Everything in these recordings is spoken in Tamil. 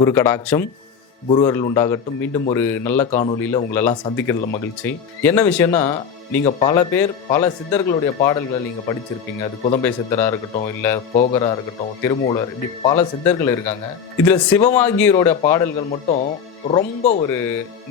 குரு கடாட்சம், குரு அருள் உண்டாகட்டும். மீண்டும் ஒரு நல்ல காணொலியில் உங்களெல்லாம் சந்திக்கிறதுல மகிழ்ச்சி. என்ன விஷயம்னா, நீங்கள் பல பேர் பல சித்தர்களுடைய பாடல்களை நீங்கள் படிச்சிருப்பீங்க. அது குதம்பை சித்தராக இருக்கட்டும், இல்லை போகராக இருக்கட்டும், திருமூலர், இப்படி பல சித்தர்கள் இருக்காங்க. இதில் சிவவாகியரோட பாடல்கள் மட்டும் ரொம்ப ஒரு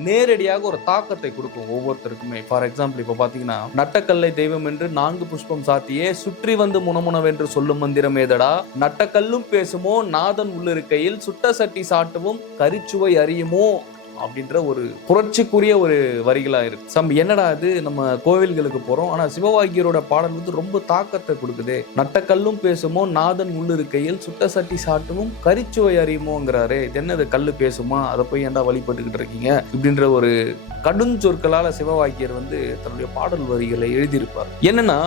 நேரடியாக ஒரு தாக்கத்தை கொடுக்கும் ஒவ்வொருத்தருக்குமே. ஃபார் எக்ஸாம்பிள் இப்போ பார்த்தீங்கன்னா, நட்டக்கல்லை தெய்வம் என்று 4 புஷ்பம் சாத்தியே சுற்றி வந்து முனமுனவென்று சொல்லும் மந்திரம் ஏதடா, நட்டக்கல்லும் பேசுமோ நாதன் உள்ளிருக்கையில் சுட்ட சட்டி சாட்டவும் கரிச்சுவை அறியுமோ அப்படின்ற ஒரு புரட்சிக்குரிய ஒரு வரிகளா இருக்கு. என்னடா அது, நம்ம கோவில்களுக்கு போறோம், ஆனா சிவவாகியரோட பாடல் வந்து ரொம்ப தாக்கத்தை கொடுக்குது. நட்டக்கல்லும் பேசுமோ நாதன் உள்ளிருக்கையில் சுட்ட சட்டி சாட்டவும் கரிச்சுவை அறியுமோங்கிறாரு. இது என்னது, கல்லு பேசுமா, அதை போய் ஏன்டா வழிபட்டுக்கிட்டு இருக்கீங்க இப்படின்ற ஒரு கடும் சொற்களால சிவவாகியர் வந்து தன்னுடைய பாடல் வரிகளை எழுதியிருப்பார். என்னன்னா,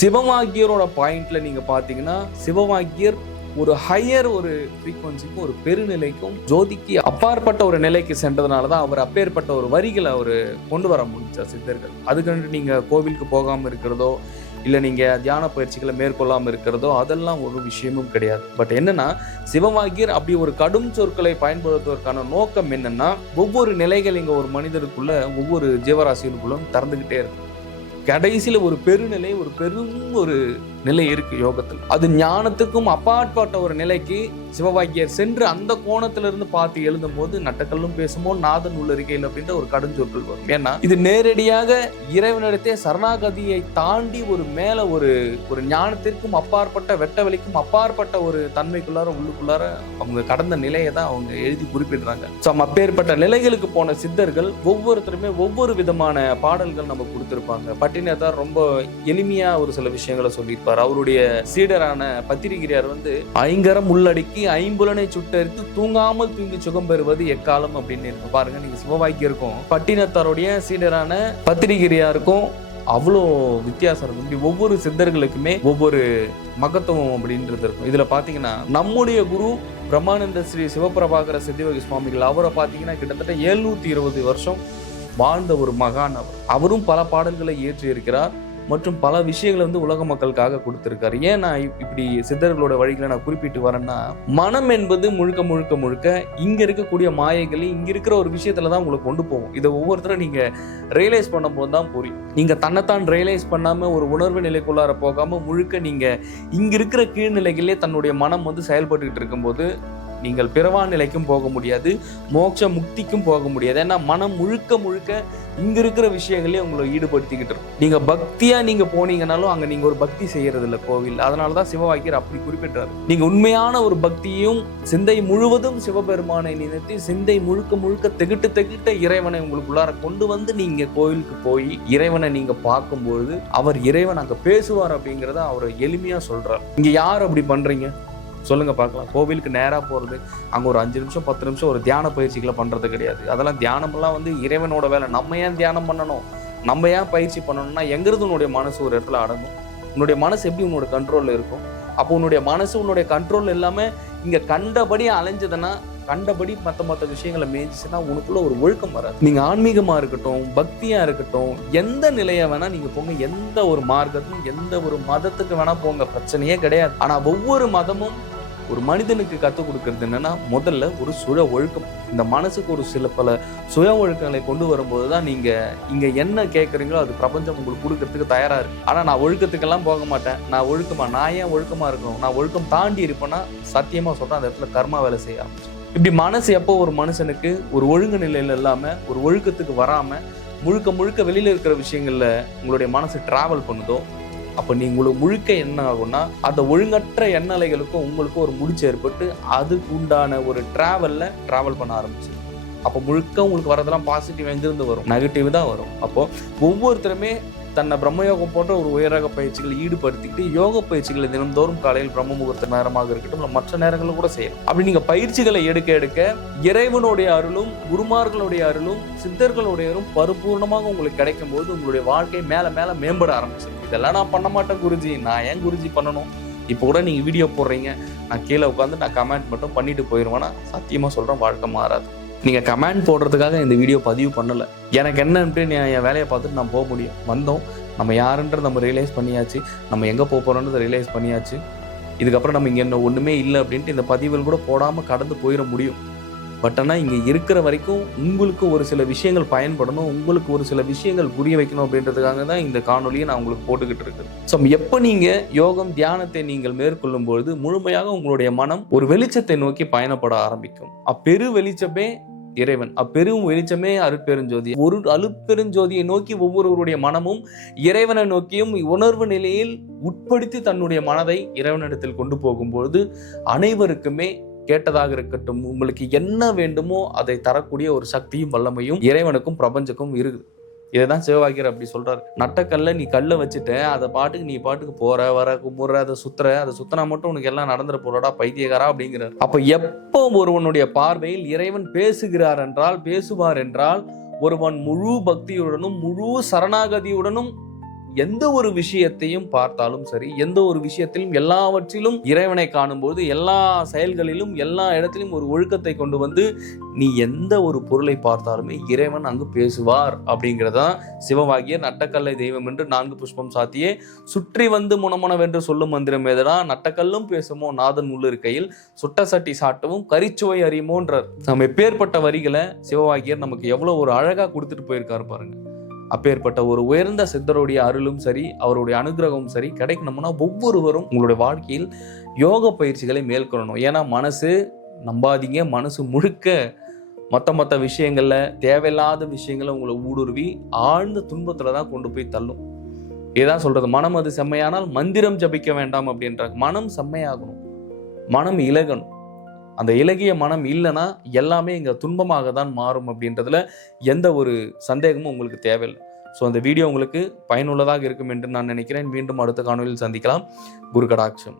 சிவவாகியரோட பாயிண்ட்ல நீங்க பாத்தீங்கன்னா, சிவவாகியர் ஒரு ஹையர் ஒரு ஃப்ரீக்வன்சிக்கும் ஒரு பெருநிலைக்கும் ஜோதிக்கு அப்பாற்பட்ட ஒரு நிலைக்கு சென்றதுனால தான் அவர் அப்பேற்பட்ட ஒரு வரிகளை அவர் கொண்டு வர முடிஞ்சார் சித்தர்கள். அதுக்கு நீங்கள் கோவிலுக்கு போகாமல் இருக்கிறதோ, இல்லை நீங்கள் தியான பயிற்சிகளை மேற்கொள்ளாமல் இருக்கிறதோ, அதெல்லாம் ஒரு விஷயமும் கிடையாது. பட் என்னன்னா, சிவவாகியர் அப்படி ஒரு கடும் சொற்களை பயன்படுத்துவதற்கான நோக்கம் என்னன்னா, ஒவ்வொரு நிலைகள் இங்கே ஒரு மனிதருக்குள்ள ஒவ்வொரு ஜீவராசிகளுக்குள்ளும் திறந்துகிட்டே இருக்கும். கடைசியில் ஒரு பெருநிலை, ஒரு பெரும் ஒரு நிலை இருக்கு யோகத்தில். அது ஞானத்துக்கும் அப்பாற்பட்ட ஒரு நிலைக்கு சிவவாகியர் சென்று அந்த கோணத்திலிருந்து பார்த்து எழுதும் போது நட்டக்கல்லும் பேசுமோ நாதன் உள்ளிருக்கையில் அப்படின்ற ஒரு கடுஞ்சொற்கள் வரும். ஏன்னா இது நேரடியாக இறைவனிடத்தே சரணாகதியை தாண்டி ஒரு மேல ஒரு ஞானத்திற்கும் அப்பாற்பட்ட வெட்ட வெளிக்கும் அப்பாற்பட்ட ஒரு தன்மைக்குள்ளார உள்ளுக்குள்ளார அவங்க கடந்த நிலையை தான் அவங்க எழுதி குறிப்பிடுறாங்க. அப்பேற்பட்ட நிலைகளுக்கு போன சித்தர்கள் ஒவ்வொருத்தருமே ஒவ்வொரு விதமான பாடல்கள் நம்ம கொடுத்திருப்பாங்க. பட்டினத்தார் ரொம்ப எளிமையா ஒரு சில விஷயங்களை சொல்லியிருப்பார். அவருடைய சீடரான பத்திரிகிரியார் வந்து ஐங்கரம் உள்ளடக்கி ஐம்புலனை சுட்டரித்து தூங்காமல் தூங்கி சுகம் பெறுவது எக்காலம் அப்படின்னு இருக்கு. பாருங்க, நீங்க சிவவாக்கியருக்கும் பட்டினத்தாருடைய சீடரான பத்திரிகிரியாருக்கும் அவ்வளோ வித்தியாசம் இருக்கும். இப்படி ஒவ்வொரு சித்தர்களுக்குமே ஒவ்வொரு மகத்துவம் அப்படின்றது இருக்கும். இதுல பாத்தீங்கன்னா, நம்முடைய குரு பிரம்மானந்த ஸ்ரீ சிவபிரபாகர சித்தியோகி சுவாமிகள், அவரை பாத்தீங்கன்னா கிட்டத்தட்ட 720 வருஷம் வாழ்ந்த ஒரு மகான். அவரும் பல பாடல்களை இயற்றி இருக்கிறார் மற்றும் பல விஷயங்களை வந்து உலக மக்களுக்காக கொடுத்திருக்காரு. ஏன் நான் இப்படி சித்தர்களோட வழிகளை நான் குறிப்பிட்டு வரேன்னா, மனம் என்பது முழுக்க முழுக்க முழுக்க இங்க இருக்கக்கூடிய மாயைகளை இங்க இருக்கிற ஒரு விஷயத்துல தான் உங்களை கொண்டு போகும். இதை ஒவ்வொருத்தரும் நீங்க ரியலைஸ் பண்ணும் போது தான் புரியும். நீங்க தன்னைத்தான் ரியலைஸ் பண்ணாம ஒரு உணர்வு நிலைக்குள்ளார போகாம முழுக்க நீங்க இங்க இருக்கிற கீழ்நிலைகளே தன்னுடைய மனம் வந்து செயல்பட்டுக்கிட்டு இருக்கும்போது நீங்கள் பிறவா நிலைக்கும் போக முடியாது, மோட்ச முக்திக்கும் போக முடியாது. ஏன்னா மனம் முழுக்க முழுக்க இங்க இருக்கிற விஷயங்களே உங்களை ஈடுபடுத்திக்கிட்டு இருக்கும். நீங்க பக்தியா நீங்க போனீங்கன்னாலும் அங்க நீங்க ஒரு பக்தி செய்யறது இல்லை கோவில். அதனாலதான் சிவவாக்கியர் அப்படி குறிப்பிட்டாரு. நீங்க உண்மையான ஒரு பக்தியும் சிந்தை முழுவதும் சிவபெருமானை நினைத்து சிந்தை முழுக்க முழுக்க திகிட்ட இறைவனை உங்களுக்குள்ளார கொண்டு வந்து நீங்க கோவிலுக்கு போய் இறைவனை நீங்க பார்க்கும்போது அவர் இறைவன் அங்க பேசுவார் அப்படிங்கிறத அவர் எளிமையா சொல்றார். இங்க யார் அப்படி பண்றீங்க சொல்லுங்க பார்க்கலாம். கோவிலுக்கு நேராக போகிறது, அங்கே ஒரு 5 நிமிஷம் 10 நிமிஷம் ஒரு தியான பயிற்சிகளை பண்ணுறது கிடையாது. அதெல்லாம் தியானமெல்லாம் வந்து இறைவனோட வேலை. நம்ம ஏன் தியானம் பண்ணணும், நம்ம ஏன் பயிற்சி பண்ணணும்னா, எங்கிறது உன்னுடைய மனசு ஒரு இடத்துல அடங்கும். உன்னுடைய மனசு எப்படி உன்னோட கண்ட்ரோலில் இருக்கும்? அப்போ உன்னுடைய மனசு உன்னுடைய கண்ட்ரோல் இல்லாமல் இங்கே கண்டபடி அலைஞ்சதுன்னா, கண்டபடி மற்ற விஷயங்களை மேய்ச்சிச்சுன்னா உனக்குள்ள ஒரு ஒழுக்கம் வராது. நீங்கள் ஆன்மீகமாக இருக்கட்டும், பக்தியாக இருக்கட்டும், எந்த நிலையை வேணால் நீங்கள் போங்க, எந்த ஒரு மார்க்கத்தும் எந்த ஒரு மதத்துக்கு வேணால் போங்க, பிரச்சனையே கிடையாது. ஆனால் ஒவ்வொரு மதமும் ஒரு மனிதனுக்கு கற்றுக் கொடுக்கறது என்னன்னா, முதல்ல ஒரு சுய ஒழுக்கம். இந்த மனசுக்கு ஒரு சில பல சுய ஒழுக்கங்களை கொண்டு வரும்போது தான் நீங்க இங்க என்ன கேட்குறீங்களோ அது பிரபஞ்சம் உங்களுக்கு கொடுக்கறதுக்கு தயாரா இருக்கு. ஆனா நான் ஒழுக்கத்துக்கெல்லாம் போக மாட்டேன், நான் ஏன் ஒழுக்கமா இருக்கணும், நான் ஒழுக்கம் தாண்டி இருப்பேன்னா சத்தியமா சொல்றேன், அந்த இடத்துல கர்மா வேலை செய்ய ஆரம்பிச்சு. இப்படி மனசு எப்போ ஒரு மனுஷனுக்கு ஒரு ஒழுங்கு நிலையில இல்லாம ஒரு ஒழுக்கத்துக்கு வராம முழுக்க வெளியில இருக்கிற விஷயங்கள்ல உங்களுடைய மனசு டிராவல் பண்ணுதோ, அப்போ உங்களுக்கு முழுக்க என்ன ஆகும்னா, அந்த ஒழுங்கற்ற எண்ணலைகளுக்கும் உங்களுக்கும் ஒரு முடிச்சு ஏற்பட்டு அதுக்கு உண்டான ஒரு டிராவல் பண்ண ஆரம்பிச்சு. அப்போ முழுக்க உங்களுக்கு வரதெல்லாம் பாசிட்டிவ் எங்கிருந்து வரும், நெகட்டிவ் தான் வரும். அப்போ ஒவ்வொருத்தருமே தன்னை பிரம்மயோகம் போன்ற ஒரு உயரக பயிற்சிகளை ஈடுபடுத்திக்கிட்டு யோக பயிற்சிகளை தினந்தோறும் காலையில் பிரம்ம முகூர்த்த நேரமாக இருக்கட்டும், இல்லை மற்ற நேரங்களும் கூட செய்யலாம். அப்படி நீங்க பயிற்சிகளை எடுக்க இறைவனுடைய அருளும் குருமார்களுடைய அருளும் சித்தர்களுடைய அருளும் பரிபூர்ணமாக உங்களுக்கு கிடைக்கும் போது உங்களுடைய வாழ்க்கை மேல மேம்பட ஆரம்பிச்சிடும். இதெல்லாம் நான் பண்ண மாட்டேன் குருஜி, நான் ஏன் குருஜி பண்ணணும்? இப்போ கூட நீங்க வீடியோ போடுறீங்க, நான் கீழே உட்காந்து நான் கமெண்ட் மட்டும் பண்ணிட்டு போயிடுவேன்னா சத்தியமா சொல்றேன், வாழ்க்கை மாறாது. நீங்கள் கமெண்ட் போடுறதுக்காக இந்த வீடியோ பதிவு பண்ணலை. எனக்கு என்னன்ட்டு என் வேலையை பார்த்துட்டு நான் போக முடியும். வந்தோம், நம்ம யாருன்றது நம்ம ரியலைஸ் பண்ணியாச்சு, நம்ம எங்கே போகிறோன்றதை ரியலைஸ் பண்ணியாச்சு. இதுக்கப்புறம் நம்ம இங்கே என்ன ஒன்றுமே இல்லை அப்படின்ட்டு இந்த பதிவுகள் கூட போடாமல் கடந்து போயிட முடியும். பட் ஆனால் இங்கே இருக்கிற வரைக்கும் உங்களுக்கு ஒரு சில விஷயங்கள் பயன்படணும், உங்களுக்கு ஒரு சில விஷயங்கள் புரிய வைக்கணும் அப்படின்றதுக்காக தான் இந்த காணொலியை நான் உங்களுக்கு போட்டுக்கிட்டு இருக்கேன். ஸோ எப்போ நீங்கள் யோகம் தியானத்தை நீங்கள் மேற்கொள்ளும் பொழுது முழுமையாக உங்களுடைய மனம் ஒரு வெளிச்சத்தை நோக்கி பயணப்பட ஆரம்பிக்கும். அப்பெரு வெளிச்சமே இறைவன், அப்பெரும் வெளிச்சமே அருட்பெருஞ்சோதி. ஒரு அருட்பெருஞ்சோதியை நோக்கி ஒவ்வொருவருடைய மனமும் இறைவனை நோக்கியும் உணர்வு நிலையில் உட்படுத்தி தன்னுடைய மனதை இறைவனிடத்தில் கொண்டு போகும்போது அனைவருக்குமே கேட்டதாக இருக்கட்டும், உங்களுக்கு என்ன வேண்டுமோ அதை தரக்கூடிய ஒரு சக்தியும் வல்லமையும் இறைவனுக்கும் பிரபஞ்சக்கும் இருக்குது. இதைதான் சிவவாக்கியர் அப்படி சொல்றாரு. நட்டக்கல்ல நீ கல்லை வச்சுட்ட, அதை பாட்டுக்கு நீ பாட்டுக்கு போற வர கும்புற, அதை சுத்தனா மட்டும் உனக்கு எல்லாம் நடந்துட போறடா பைத்தியகாரா அப்படிங்கிறார். அப்ப எப்போ ஒருவனுடைய பார்வையில் இறைவன் பேசுகிறார் என்றால், பேசுவார் என்றால், ஒருவன் முழு பக்தியுடனும் முழு சரணாகதியுடனும் எந்த ஒரு விஷயத்தையும் பார்த்தாலும் சரி, எந்த ஒரு விஷயத்திலும் எல்லாவற்றிலும் இறைவனை காணும்போது எல்லா செயல்களிலும் எல்லா இடத்திலும் ஒரு ஒழுக்கத்தை கொண்டு வந்து நீ எந்த ஒரு பொருளை பார்த்தாலுமே இறைவன் அங்கு பேசுவார் அப்படிங்கிறதான் சிவவாகியர் நட்டக்கல்லை தெய்வம் என்று 4 புஷ்பம் சாத்தியே சுற்றி வந்து முனமுனவென்று சொல்லும் மந்திரம் எதனா நட்டக்கல்லும் பேசுமோ நாதன் உள்ளிருக்கையில் சுட்ட சட்டி சாட்டவும் கரிச்சுவை அறியுமோன்றார். நம்ம எப்பேற்பட்ட வரிகளை சிவவாகியர் நமக்கு எவ்வளவு ஒரு அழகா கொடுத்துட்டு போயிருக்காரு பாருங்க. அப்பேற்பட்ட ஒரு உயர்ந்த சித்தருடைய அருளும் சரி, அவருடைய அனுகிரகமும் சரி கிடைக்கணும்னா ஒவ்வொருவரும் உங்களுடைய வாழ்க்கையில் யோக பயிற்சிகளை மேற்கொள்ளணும். ஏன்னா மனசு நம்பாதீங்க, மனசு முழுக்க மற்ற விஷயங்கள்ல தேவையில்லாத விஷயங்களை உங்களை ஊடுருவி ஆழ்ந்த துன்பத்துல தான் கொண்டு போய் தள்ளும். ஏதான் சொல்றது, மனம் அது செம்மையானால் மந்திரம் ஜபிக்க வேண்டாம் அப்படின்றாங்க. மனம் செம்மையாகணும், மனம் இலகணும். அந்த இலகிய மனம் இல்லைன்னா எல்லாமே இங்கே துன்பமாக தான் மாறும் அப்படின்றதுல எந்த ஒரு சந்தேகமும் உங்களுக்கு தேவையில்லை. ஸோ அந்த வீடியோ உங்களுக்கு பயனுள்ளதாக இருக்கும் என்று நான் நினைக்கிறேன். மீண்டும் அடுத்த காணொலியில் சந்திக்கலாம். குரு கடாட்சம்.